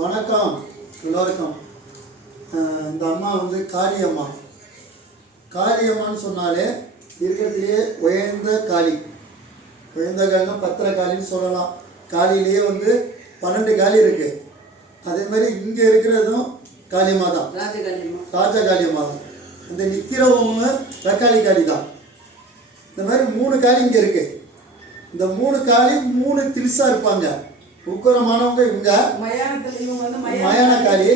வணக்கம் எல்லோருக்கும். இந்த அம்மா வந்து காளியம்மா. காளியம்மான்னு சொன்னாலே இருக்கிறதுலையே உயர்ந்த காளி. உயர்ந்த காலினா பத்திரகாளின்னு சொல்லலாம். காளியிலேயே வந்து 12 காளி இருக்குது. அதே மாதிரி இங்கே இருக்கிறதும் காளியம்மா தான், ராஜகாளியம்மா தான். இந்த நிற்கிறவங்க வெக்காளி காளி தான். இந்த மாதிரி 3 காளி இங்கே இருக்குது. இந்த 3 காளி 3 திரிசா இருப்பாங்க. உக்கரமானவங்க இவங்க மயான காளி.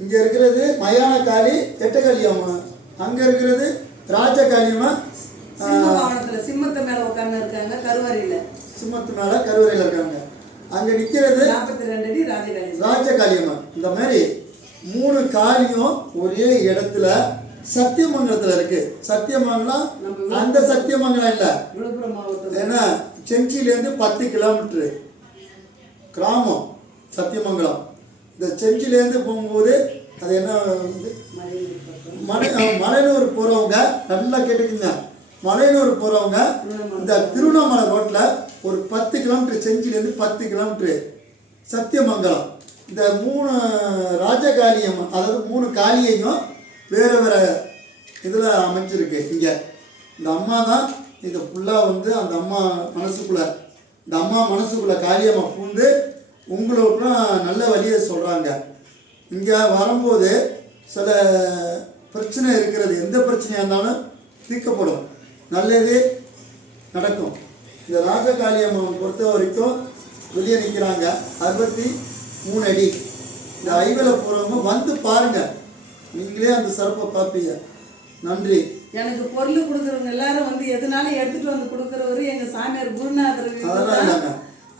இங்க இருக்கிறது மயான காளி எட்டகாளியம்மா. அங்க இருக்கிறது ராஜகாளியம்மா. சிம்மத்து மேல உட்கார்ந்து இருக்காங்க, கருவறையில. சிம்மத்து மேல கருவறையில இருக்காங்க. அங்க நிக்கிறது 42 அடி ராஜகாளியம்மா. இந்த மாதிரி 3 காளியும் ஒரே இடத்துல சத்தியமங்கலத்துல இருக்கு. சத்தியமங்கலம் அந்த சத்தியமங்கலம் இல்ல, ஏன்னா செஞ்சிலேருந்து 10 கிலோமீட்டரு கிராமம் சத்தியமங்கலம். இந்த செஞ்சிலேருந்து போகும்போது அது என்ன வந்து மலையனூர் போகிறவங்க நல்லா கேட்டுக்குங்க. மலையனூர் போகிறவங்க இந்த திருவண்ணாமலை ரோட்டில் ஒரு 10 கிலோமீட்டர், செஞ்சிலேருந்து 10 கிலோமீட்டரு சத்தியமங்கலம். இந்த 3 ராஜகாளியம், அதாவது 3 காளியையும் வேறு வேறு இதில் அமைஞ்சிருக்கு. இங்கே இந்த அம்மா தான் இதை ஃபுல்லாக வந்து அந்த அம்மா மனசுக்குள்ளே, இந்த அம்மா மனசுக்குள்ளே காளியம்மா பூந்து உங்களுக்குலாம் நல்ல வழியை சொல்கிறாங்க. இங்கே வரும்போது சில பிரச்சனை இருக்கிறது, எந்த பிரச்சனையாக இருந்தாலும் தீர்க்கப்படும், நல்லதே நடக்கும். இந்த ராஜகாளியம்மா பொறுத்த வரைக்கும் வெளியே நிற்கிறாங்க 63 அடி. இந்த ஐவலை போகிறவங்க வந்து பாருங்கள், நீங்களே அந்த சிறப்பை பார்ப்பீங்க. நன்றி. எனக்கு பொருள் கொடுக்குறவங்க எல்லாரும் வந்து எதுனாலும் எடுத்துட்டு வந்து கொடுக்குறவரு எங்கள் சாமியார் குருநாதர். அதெல்லாம் இல்லைங்க,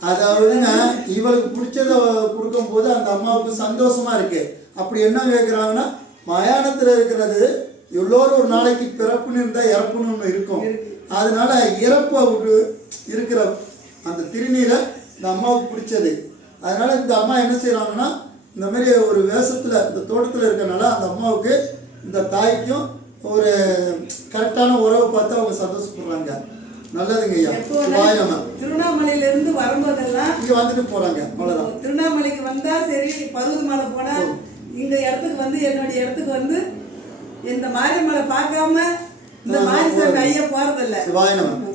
அதாவதுங்க இவளுக்கு பிடிச்சதை கொடுக்கும்போது அந்த அம்மாவுக்கு சந்தோஷமா இருக்கு. அப்படி என்ன கேட்குறாங்கன்னா, மயானத்தில் இருக்கிறது எல்லோரும் ஒரு நாளைக்கு பிறப்புன்னு இருந்தால் இறப்புன்னு ஒன்று இருக்கும். அதனால இறப்பை இருக்கிற அந்த திருநீரை இந்த அம்மாவுக்கு பிடிச்சது. அதனால இந்த அம்மா என்ன செய்கிறாங்கன்னா, இந்த மாதிரி ஒரு வேஷத்தில் இந்த தோட்டத்தில் இருக்கிறனால அந்த அம்மாவுக்கு இந்த தாய்க்கும் ஒரு கரெக்டான உறவை பார்த்து அவங்க சந்தோஷப்படுறாங்க. நல்லதுங்க ஐயா. திருவண்ணாமலையிலிருந்து வரும்போதெல்லாம் இங்கே வந்துட்டு போகிறாங்க, அவ்வளோதான். திருவண்ணாமலைக்கு வந்தால் சரி, பருவதமலை போனால் இந்த இடத்துக்கு வந்து என்னுடைய இடத்துக்கு வந்து இந்த மாரியம்மலை பார்க்காம இந்த மாரிசாமி ஐயா போகிறதில்ல. சிவாய நம.